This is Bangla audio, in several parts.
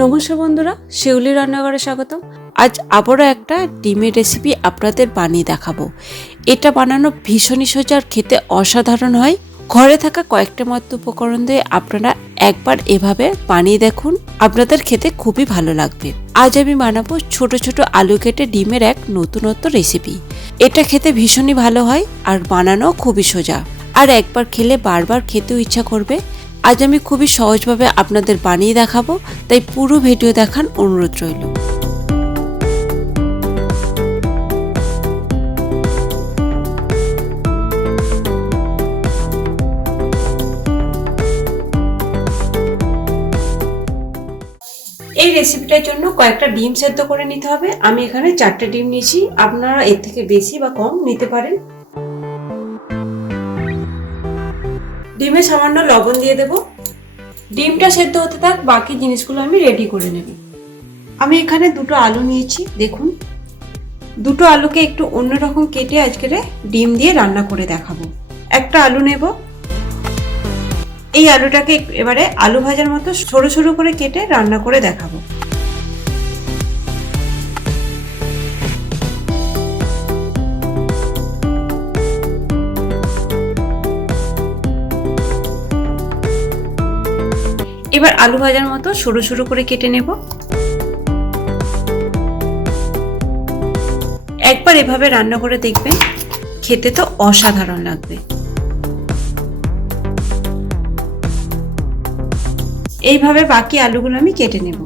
নমস্কার বন্ধুরা, শিউলি রান্নাঘরে স্বাগতম। আজ আবারও একটা ডিমের রেসিপি আপনাদের বানিয়ে দেখাবো। এটা বানানো ভীষণই সোজা আর খেতে অসাধারণ হয়। ঘরে থাকা কয়েকটা মাত্র উপকরণ দিয়ে আপনারা একবার এভাবে বানিয়ে দেখুন, আপনাদের খেতে খুবই ভালো লাগবে। আজ আমি বানাবো ছোট ছোট আলু কেটে ডিমের এক নতুনত্ব রেসিপি। এটা খেতে ভীষণই ভালো হয় আর বানানো খুবই সোজা, আর একবার খেলে বারবার খেতেও ইচ্ছা করবে। আজ আমি খুবই সহজভাবে আপনাদের বানিয়ে দেখাবো, তাই পুরো ভিডিও দেখার অনুরোধ রইল। এই রেসিপিটার জন্য কয়েকটা ডিম সেদ্ধ করে নিতে হবে। আমি এখানে 4টে ডিম নিয়েছি, আপনারা এর থেকে বেশি বা কম নিতে পারেন। ডিমে সামান্য লবণ দিয়ে দেব। ডিমটা সেদ্ধ হতে থাক, বাকি জিনিসগুলো আমি রেডি করে নেব। আমি এখানে দুটো আলু নিয়েছি, দেখুন। দুটো আলুকে একটু অন্যরকম কেটে আজকে ডিম দিয়ে রান্না করে দেখাবো। একটা আলু নেব। এই আলুটাকে এবারে আলু ভাজার মতো সরু সরু করে কেটে রান্না করে দেখাবো। এবার আলু ভাজার মতো সরু সরু করে কেটে নেব। একবার এভাবে রান্না করে দেখবেন, খেতে তো অসাধারণ লাগবে। এইভাবে বাকি আলুগুলো আমি কেটে নেব।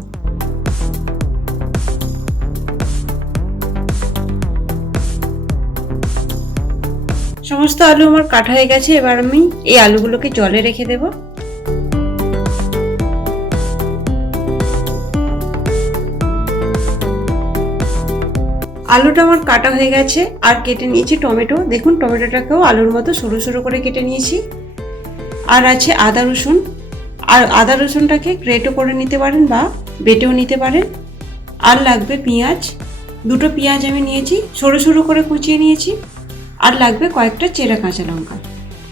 সমস্ত আলু আমার কাটা হয়ে গেছে। এবার আমি এই আলুগুলোকে জলে রেখে দেব। আলুটা আমার কাটা হয়ে গেছে, আর কেটে নিয়েছি টমেটো। দেখুন, টমেটোটাকেও আলুর মতো সরু সরু করে কেটে নিয়েছি। আর আছে আদা রসুন, আর আদা রসুনটাকে গ্রেটও করে নিতে পারেন বা বেটেও নিতে পারেন। আর লাগবে পেঁয়াজ, দুটো পেঁয়াজ আমি নিয়েছি, সরু সরু করে কুচিয়ে নিয়েছি। আর লাগবে কয়েকটা চেরা কাঁচা লঙ্কা।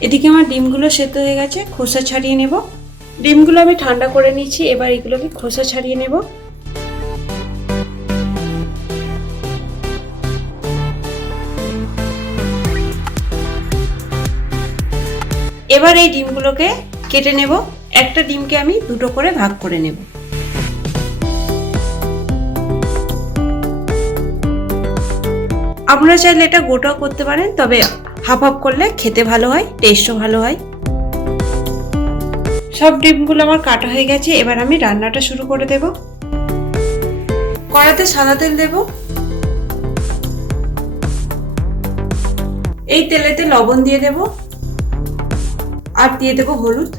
এদিকে আমার ডিমগুলো সেদ্ধ হয়ে গেছে, খোসা ছাড়িয়ে নেব। ডিমগুলো আমি ঠান্ডা করে নিয়েছি, এবার এগুলোকে খোসা ছাড়িয়ে নেব। এবার এই ডিমগুলোকে কেটে নেব। একটা ডিমকে আমি দুটো করে ভাগ করে নেব। আপনারা চাইলে এটা গোটাও করতে পারেন, তবে হাফ হাফ করলে খেতে ভালো হয়, টেস্টও ভালো হয়। সব ডিমগুলো আমার কাটা হয়ে গেছে। এবার আমি রান্নাটা শুরু করে দেব। কড়াইতে সাদা তেল দেব। এই তেলেতে লবণ দিয়ে দেব, আর দিয়ে দেব হলুদ।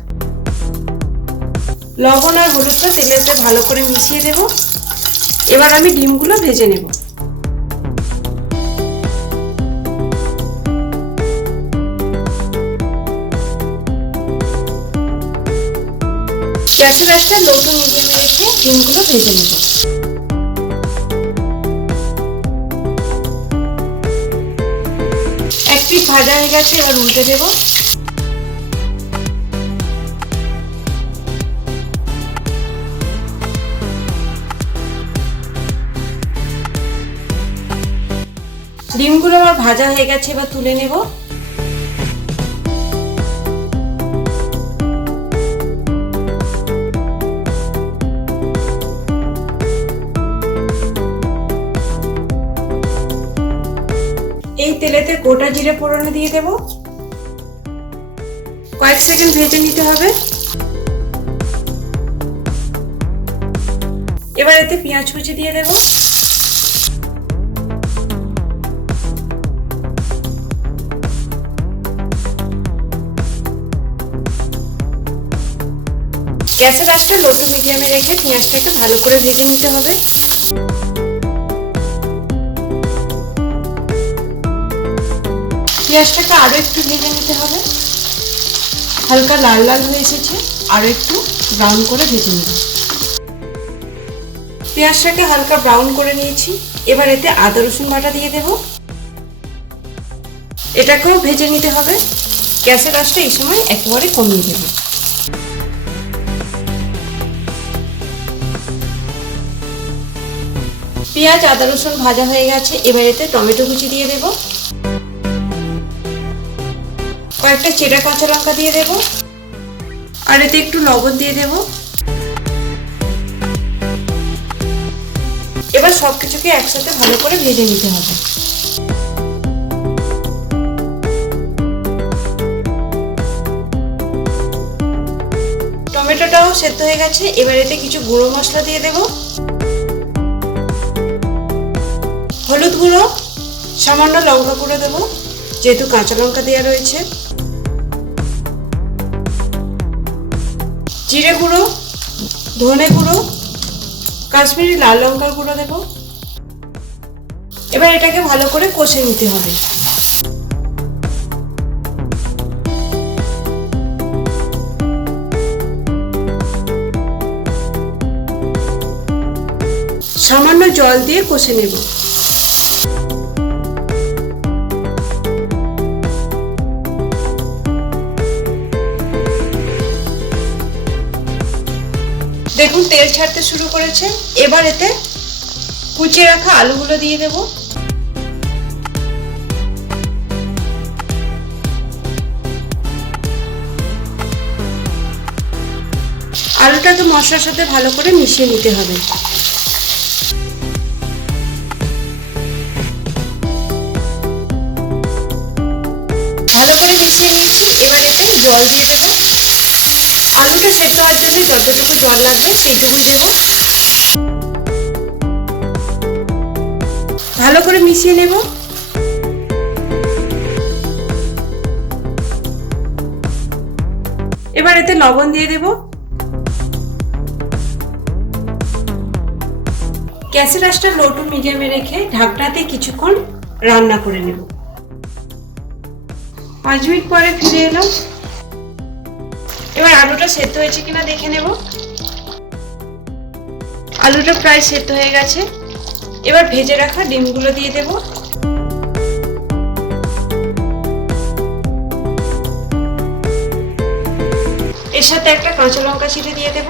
লবণ আর হলুদটা তেলেতে ভালো করে মিশিয়ে দেব। এবার আমি ডিমগুলো ভেজে নেব। গ্যাসের আঁচটা লো টু মিডিয়ামে রেখে ডিমগুলো ভেজে নেব। এক পিঠ ভাজা হয়ে গেছে, এবার উল্টে দেব। ডিমগুলো আমার ভাজা হয়ে গেছে, এবার তুলে নেব। এই তেলেতে গোটা জিরে ফোড়নে দিয়ে দেব। কয়েক সেকেন্ড ভেজে নিতে হবে। এবার এতে পেঁয়াজ কুচি দিয়ে দেব। গ্যাসের আঁচটা লো টু মিডিয়ামে রেখে পেঁয়াজটাকে ভালো করে ভেজে নিতে হবে। পেঁয়াজটাকে আরো একটু ভেজে নিতে হবে। হালকা লাল লাল হয়ে এসেছে, আরো একটু ব্রাউন করে ভেজে নেব। পেঁয়াজটাকে হালকা ব্রাউন করে নিয়েছি। এবার এতে আদা রসুন বাটা দিয়ে দেব। এটাকেও ভেজে নিতে হবে। গ্যাসের আঁচটা এই সময় একেবারে কমিয়ে দেব। পেঁয়াজ আদা রসুন ভাজা হয়ে গেছে, এবার এতে টমেটো কুচি দিয়ে দেব, কয়েকটা চেরা কাঁচা লঙ্কা দিয়ে দেব, আর এতে একটু লবণ দিয়ে দেব। এবার সবকিছুকে একসাথে ভালো করে ভেজে নিতে হবে। টমেটোটাও সেদ্ধ হয়ে গেছে, এবার এতে কিছু গুঁড়ো মশলা দিয়ে দেব, হলুদ গুঁড়ো, সামান্য লঙ্কা গুঁড়ো দেব যেহেতু কাঁচা লঙ্কা দেওয়া রয়েছে, জিরে গুঁড়ো, ধনে গুঁড়ো, কাশ্মীরি লাল লঙ্কার গুঁড়ো দেব। এবার এটাকে ভালো করে কষে নিতে হবে। সামান্য জল দিয়ে কষে নেব। দেখুন তেল ছাড়তে শুরু করেছে, এবার এতে কুচিয়ে রাখা আলুগুলো দিয়ে দেব। আলুটাকে মশলার সাথে ভালো করে মিশিয়ে নিতে হবে। ভালো করে মিশিয়ে নিয়েছি, এবার এতে জল দিয়ে দেব। আলুটা সেদ্ধ হওয়ার জন্য যতটুকু জল লাগবে সেইটুকুই দেব। ভালো করে মিশিয়ে নেব। এবার এতে লবণ দিয়ে দেব। গ্যাসের আঁচটা লো টু মিডিয়ামে রেখে ঢাকনাতে কিছুক্ষণ রান্না করে নেব। 5 মিনিট পরে ফিরে এলাম। এবার আলুটা সেদ্ধ হয়েছে কিনা দেখে নেব। আলুটা প্রায় সেদ্ধ হয়ে গেছে, এবার ভেজে রাখা ডিমগুলো দিয়ে দেব। এর সাথে একটা কাঁচা লঙ্কা চিড়ে দিয়ে দেব।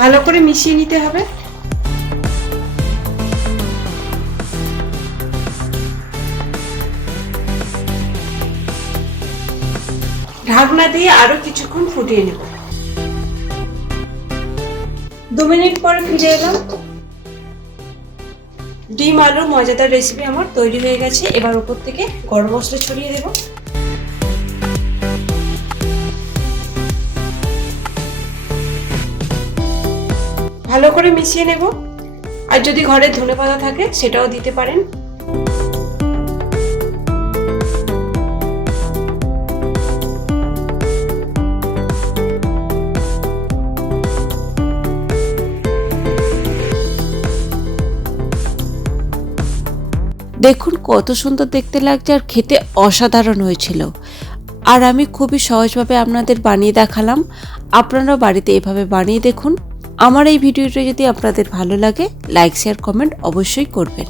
ভালো করে মিশিয়ে নিতে হবে। ঢাকনা দিয়ে আরো কিছুক্ষণ ফুটিয়ে নেব। 2 মিনিট পরে ফিরে এলাম। ডিম আলুর মজাদার রেসিপি আমার তৈরি হয়ে গেছে। এবার উপর থেকে গরম মশলা ছড়িয়ে দেব। ভালো করে মিশিয়ে নেব। আর যদি ঘরে ধনেপাতা থাকে সেটাও দিতে পারেন। দেখুন কত সুন্দর দেখতে লাগছে আর খেতে অসাধারণ হয়েছিল। আর আমি খুবই সহজভাবে আপনাদের বানিয়ে দেখালাম। আপনারাও বাড়িতে এভাবে বানিয়ে দেখুন। আমার এই ভিডিওটা যদি আপনাদের ভালো লাগে লাইক শেয়ার কমেন্ট অবশ্যই করবেন।